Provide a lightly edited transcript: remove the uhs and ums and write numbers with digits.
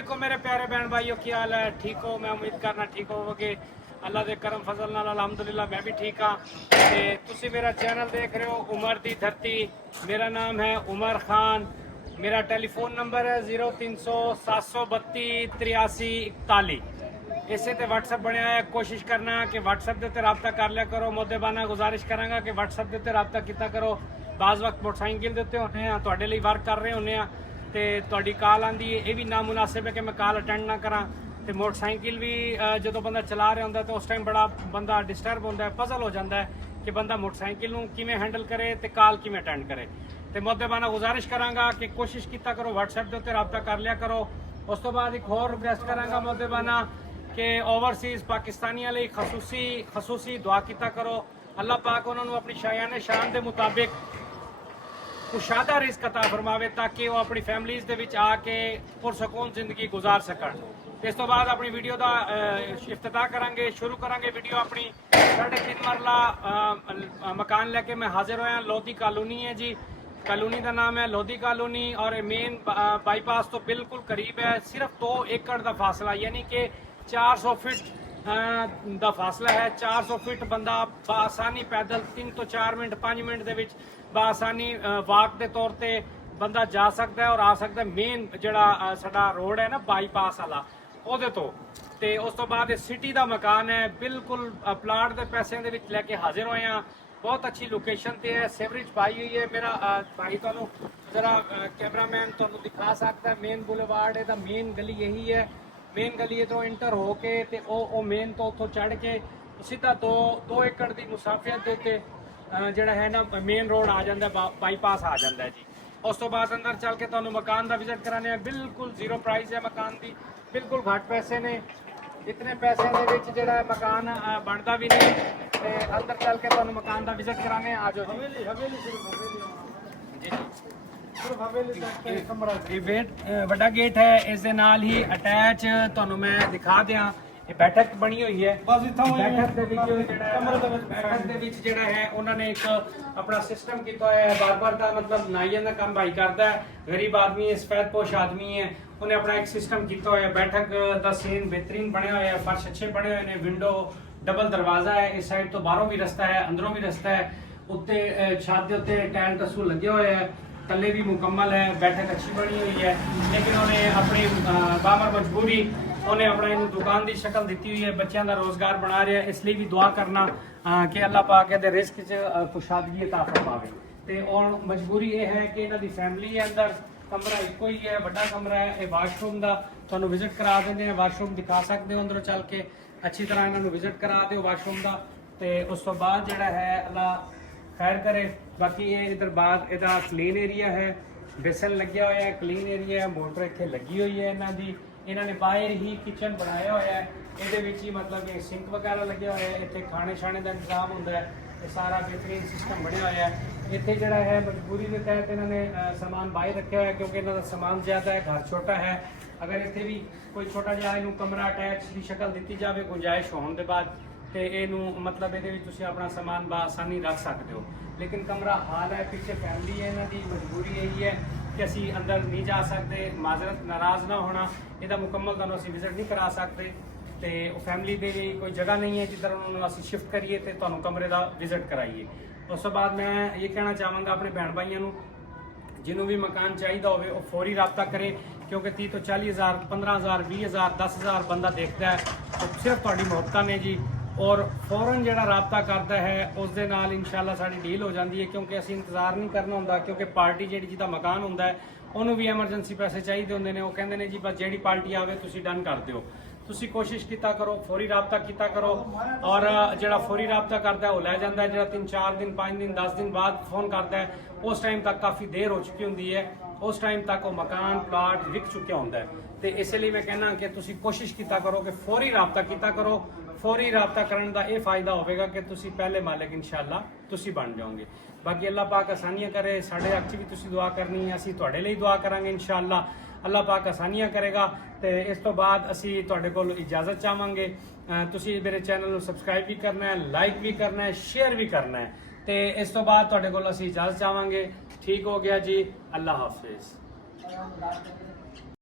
देखो मेरे प्यारे बहन भाइयों की हाल है, ठीक हो? मैं उम्मीद करना ठीक होवोगे। अल्लाह दे करम फजल नाल अलहमदुलिल्लाह मैं भी ठीक हाँ। ते तुसी मेरा चैनल देख रहे हो उमर दी धरती। मेरा नाम है उमर खान। मेरा टेलीफोन नंबर है 0300 732 83 41। इसे ते व्हाट्सएप बनया है। कोशिश करना कि व्हाट्सएप दे उत्ते रबता कर लिया करो। मोदेबाना गुजारिश करांगा कि व्हाट्सएप दे उत्ते रबता किया करो। बाज़ वक्त मोटरसाइकिल दे उत्ते होने आ, तुहाडे लई वर्क कर रहे होने आ ते तुहाडी कॉल आंदी है, ये भी नामुनासिब है कि मैं कॉल अटेंड ना करा। तो मोटरसाइकिल भी जो बंदा चला रहा होंदा तो उस टाइम बड़ा बंदा डिस्टर्ब होंदा है, पजल हो जाता है कि बंदा मोटरसाइकिल नूं किवें हैंडल करे तो कॉल किवें अटेंड करे। तो मुद्देबाना गुजारिश करांगा कि कोशिश किया करो व्हाट्सएप के उत्ते रबता कर लिया करो। उस तो बाद एक होर रिक्वेस्ट करांगा मुद्देबाना कि ओवरसीज़ पाकिस्तानियों लई खसूसी दुआ किया करो। अल्लाह पाक उन्होंने अपनी शायान शान के मुताबिक कुशादा रिस्क अता फरमावे ताकि वो अपनी फैमिलीज़ दे विच आके पुरसकून जिंदगी गुजार सकन। इस तो बाद अपनी वीडियो का इफ्तिताह करांगे, शुरू करांगे वीडियो अपनी। 3.5 मरला मकान लेके मैं हाजिर होया। लोधी कॉलोनी है जी, कॉलोनी का नाम है लोधी कॉलोनी और मेन बाईपास तो बिल्कुल करीब है। सिर्फ 2 एकड़ का फासला, यानी कि 400 फीट ਦਾ फासला है। 400 फीट बंदा बासानी पैदल 3 तो 4 मिनट 5 मिनट ਦੇ ਵਿੱਚ बासानी वाक के तौर पर बंदा जा सकता है और आ सकता है। मेन ਜਿਹੜਾ ਸਾਡਾ रोड है ना बाईपास वाला ਉਹਦੇ ਤੋਂ। ਤੇ ਉਸ ਤੋਂ ਬਾਅਦ ਸਿਟੀ ਦਾ ਮਕਾਨ ਹੈ, ਬਿਲਕੁਲ ਪਲਾਟ ਦੇ ਪੈਸਿਆਂ ਦੇ ਵਿੱਚ ਲੈ ਕੇ ਹਾਜ਼ਰ ਹੋਏ ਆ। बहुत अच्छी लोकेशन पे है, सेवरेज पाई हुई है। मेरा भाई तो जरा कैमरामैन तो दिखा सकता है। मेन बुलेवार्ड है, मेन गली यही है। मेन गली तो इंटर हो के ते ओ मेन तो उतो चढ़ के सीधा 2 एकड़ की मुसाफियत के उत्ते जिहड़ा है ना मेन रोड आ जाता है, बाईपास आ जाता है जी। उस तो बाद अंदर चल के तुहानूं मकान का विजिट कराने। बिल्कुल 0 प्राइस है मकान की, बिल्कुल घट पैसे ने। इतने पैसे दे विच जिहड़ा मकान बनता भी नहीं। ते अंदर चल के तुहानूं मकान का विजिट कराने। आ जाओ जी। ਵੱਡਾ ਗੇਟ ਹੈ, ਇਸ ਦੇ ਨਾਲ ਹੀ ਅਟੈਚ ਤੁਹਾਨੂੰ ਮੈਂ ਦਿਖਾ ਦਿਆਂ। ਇਹ ਬੈਠਕ ਬਣੀ ਹੋਈ ਹੈ। ਬਸ ਇੱਥੋਂ ਬੈਠਕ ਦੇ ਵਿੱਚ ਜਿਹੜਾ ਹੈ ਉਹਨਾਂ ਨੇ ਇੱਕ ਆਪਣਾ ਸਿਸਟਮ ਕੀਤਾ ਹੋਇਆ ਹੈ। ਬਾਰ-ਬਾਰ ਦਾ ਮਤਲਬ ਨਾਈਆਂ ਦਾ ਕੰਮ ਭਾਈ ਕਰਦਾ ਹੈ। ਗਰੀਬ ਆਦਮੀ ਹੈ, ਸਫੈਦਪੋਸ਼ ਆਦਮੀ ਹੈ, ਉਹਨੇ ਆਪਣਾ ਇੱਕ ਸਿਸਟਮ ਕੀਤਾ ਹੋਇਆ। ਬੈਠਕ ਦਾ ਸੀਨ ਬਿਹਤਰੀਨ ਬਣਿਆ ਹੋਇਆ ਹੈ, ਫਰਸ਼ ਅੱਛੇ ਬਣੇ ਹੋਏ ਨੇ, ਵਿੰਡੋ ਡਬਲ ਦਰਵਾਜ਼ਾ ਹੈ। ਇਸ ਸਾਈਡ ਤੋਂ ਬਾਹਰੋਂ ਵੀ ਰਸਤਾ ਹੈ, ਅੰਦਰੋਂ ਵੀ ਰਸਤਾ ਹੈ। ਉੱਤੇ ਛੱਤ ਦੇ ਉੱਤੇ ਟਾਇਲ ਟਸੂ ਲੱਗੇ ਹੋਏ ਹੈ। थले भी मुकम्मल है। बैठक अच्छी बनी हुई है, लेकिन उन्हें अपनी बामर मजबूरी उन्हें अपना इन दुकान की शक्ल दी हुई है। बच्चों का रोज़गार बना रहे हैं, इसलिए भी दुआ करना कि अल्लाह पाक दे रिस्क च खुशहादगी अता फरमावे। ते और मजबूरी ये है कि इन्हां दी फैमिली है अंदर, कमरा एको ही है, बड़ा कमरा है। ये वाशरूम का तुहानूं विजिट करा देंगे, वाशरूम दिखा सकते हो अंदरों चल के। अच्छी तरह इन्होंने विजिट करा दो वाशरूम का। तो उस तो बाद जिहड़ा है अल्लाह खैर करे। बाकी ये इधर बाद इहदा क्लीन एरिया है, बेसन लग्या होया है, क्लीन एरिया है। मोटर इत्थे लगी हुई है इन्हां दी। इन्हां ने बाहर ही किचन बनाया होया है, इहदे विच ही मतलब कि सिंक वगैरह लगे होए है। इत्थे खाने शाने का इंतजाम होंदा है। ये सारा बेहतरीन सिस्टम बनया होया है। इत्थे जिहड़ा है मजबूरी के तहत इन्हां ने सामान बाहर रखा है, क्योंकि इन्हां दा सामान ज़्यादा है, घर छोटा है। अगर इत्थे भी कोई छोटा जिहा इहनूं कमरा अटैच की शक्ल दी जाए गुंजाइश होने के बाद, तो इनू मतलब ये अपना समान बआसानी रख सकते हो। लेकिन कमरा हाल है, पीछे फैमिली है, इन्हों की मजबूरी यही है कि असी अंदर नहीं जा सकते। माजरत नाराज़ ना होना, यदा मुकम्मल तुहानूं असी विजिट नहीं करा सकते। तो फैमिली के लिए कोई जगह नहीं है जिधर उन्होंने असी शिफ्ट करिए तो तुहानूं कमरे का विजिट कराइए। उस तो बाद मैं ये कहना चाहूँगा अपने भैन भाइयों को, जिन्हों भी मकान चाहिए हो वो फौरी रबता करे, क्योंकि 30 तो 40 हज़ार 15 हज़ार 20 हज़ार 10 हज़ार बंदा देखता है। तो सिर्फ तुहाडी मोहब्बत ने जी, और फौरन जो रबता करता है उस दे नाल इंशाअल्लाह साडी डील हो जाती है। क्योंकि असीं इंतजार नहीं करना होंदा, क्योंकि पार्टी जी जिहदा मकान होंदा है उन्होंने भी एमरजेंसी पैसे चाहिए होंदे ने। वो कहंदे ने जी बस जिहड़ी पार्टी आवे तुसीं डन कर दिओ। तुसीं कोशिश किया करो, फौरी रबता किया करो। और जिहड़ा फौरी रबता करता है वो लै जांदा है, जिहड़ा 3-4 दिन 5 दिन 10 दिन बाद फोन करता है उस टाइम तक काफ़ी देर हो चुकी होंदी है। उस टाइम तक वो मकान प्लाट विक चुका होंदा है। तो इसलिए मैं कहना कि तुसीं कोशिश किया करो कि फौरी रबता किया करो। फौरी रबता करने का यह फायदा होगा कि तुसीं पहले मालिक इंशाअल्लाह तुसीं बन जाओगे। बाकी अल्लाह पाक आसानियां करे, साढ़े हक च भी तुसीं दुआ करनी है, असीं तुहाडे लई दुआ करांगे इंशाअल्लाह। अल्लाह पाक आसानियां करेगा। तो इस तो बाद असीं तुहाडे कोल इजाज़त चाहांगे। तुसीं मेरे चैनल को सबसक्राइब भी करना है, लाइक भी करना है, शेयर भी करना है। तो इस तो बाद तुहाडे कोल असीं इजाज़त चाहांगे। ठीक हो गया जी, अल्लाह हाफिज़।